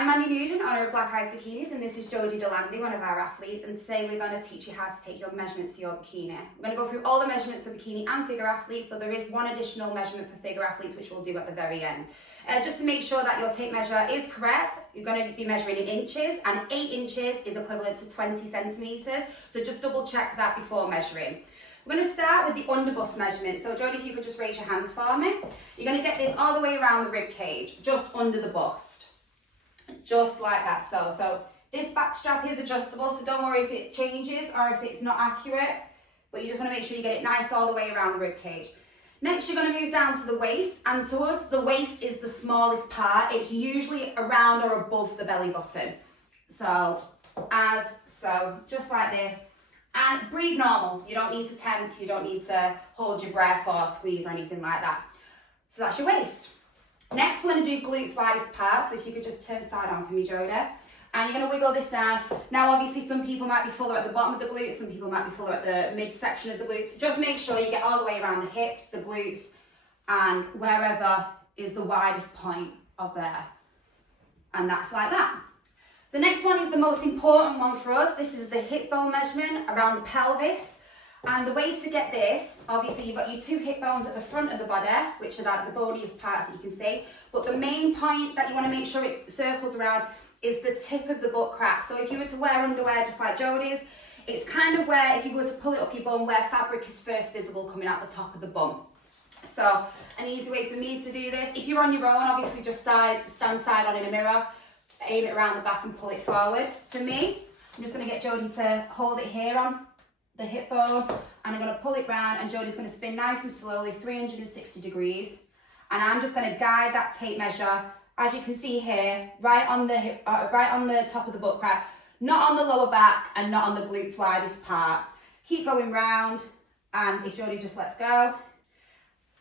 I'm Mandy Nugent, owner of Black Eyes Bikinis, and this is Jodi Delande, one of our athletes, and today we're going to teach you how to take your measurements for your bikini. We're going to go through all the measurements for bikini and figure athletes, but there is one additional measurement for figure athletes which we'll do at the very end. Just to make sure that your tape measure is correct, you're going to be measuring in inches, and 8 inches is equivalent to 20 centimetres, so just double check that before measuring. We're going to start with the underbust measurement. So Jodi, if you could just raise your hands for me. You're going to get this all the way around the rib cage, just under the bust. Just like that. So this back strap is adjustable, so don't worry if it changes or if it's not accurate, but you just want to make sure you get it nice all the way around the rib cage. Next, you're going to move down to the waist, and towards the waist is the smallest part. It's usually around or above the belly button. So, just like this. And breathe normal. You don't need to tense, you don't need to hold your breath or squeeze or anything like that. So that's your waist. Next, we're going to do glutes widest part. So if you could just turn side on for me, Jodi. And you're going to wiggle this down. Now, obviously, some people might be fuller at the bottom of the glutes, some people might be fuller at the midsection of the glutes. Just make sure you get all the way around the hips, the glutes, and wherever is the widest point of there. And that's like that. The next one is the most important one for us. This is the hip bone measurement around the pelvis. And the way to get this, obviously you've got your 2 hip bones at the front of the body, which are like the boniest parts that you can see. But the main point that you want to make sure it circles around is the tip of the butt crack. So if you were to wear underwear just like Jodi's, it's kind of where, if you were to pull it up your bum, where fabric is first visible coming out the top of the bum. So an easy way for me to do this, if you're on your own, obviously just stand side on in a mirror, aim it around the back and pull it forward. For me, I'm just going to get Jodi to hold it here on the hip bone, and I'm going to pull it round, and Jodi's going to spin nice and slowly 360 degrees, and I'm just going to guide that tape measure, as you can see here, right on the hip, right on the top of the butt crack, not on the lower back and not on the glutes widest part. Keep going round, and if Jodi just lets go,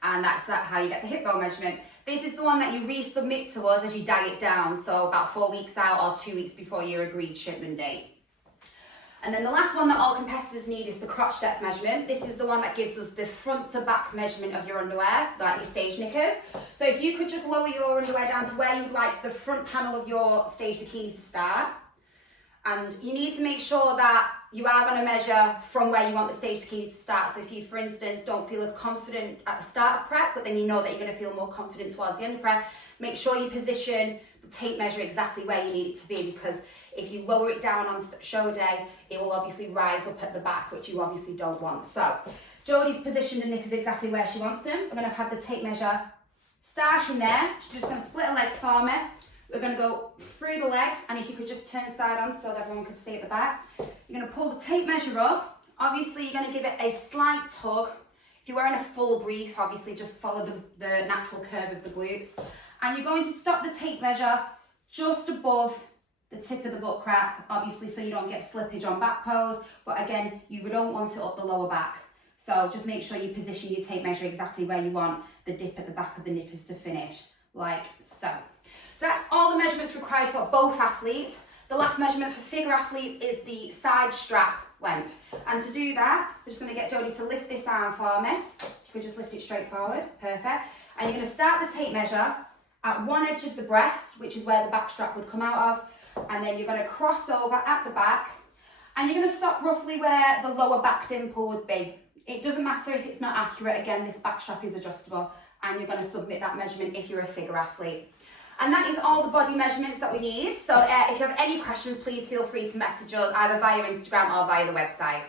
and that's how you get the hip bone measurement. This is the one that you resubmit to us as you diet it down, so about 4 weeks out or 2 weeks before your agreed shipment date. And then the last one that all competitors need is the crotch depth measurement. This is the one that gives us the front to back measurement of your underwear, like your stage knickers. So if you could just lower your underwear down to where you'd like the front panel of your stage bikini to start. And you need to make sure that you are going to measure from where you want the stage bikini to start. So if you, for instance, don't feel as confident at the start of prep, but then you know that you're going to feel more confident towards the end of prep, make sure you position the tape measure exactly where you need it to be, because if you lower it down on show day, it will obviously rise up at the back, which you obviously don't want. So Jodi's positioned the knickers exactly where she wants them. We're going to have the tape measure starting there. She's just going to split her legs for me. We're going to go through the legs, and if you could just turn side on so that everyone could see at the back. You're going to pull the tape measure up. Obviously, you're going to give it a slight tug. If you're wearing a full brief, obviously just follow the natural curve of the glutes. And you're going to stop the tape measure just above the tip of the butt crack, obviously so you don't get slippage on back pose, but again, you don't want it up the lower back. So just make sure you position your tape measure exactly where you want the dip at the back of the knickers to finish, like so. So that's all the measurements required for both athletes. The last measurement for figure athletes is the side strap length. And to do that, we're just going to get Jodi to lift this arm for me. You can just lift it straight forward, perfect. And you're going to start the tape measure at one edge of the breast, which is where the back strap would come out of. And then you're going to cross over at the back, and you're going to stop roughly where the lower back dimple would be. It doesn't matter if it's not accurate. Again, this back strap is adjustable, and you're going to submit that measurement if you're a figure athlete. And that is all the body measurements that we need. So if you have any questions, please feel free to message us either via Instagram or via the website.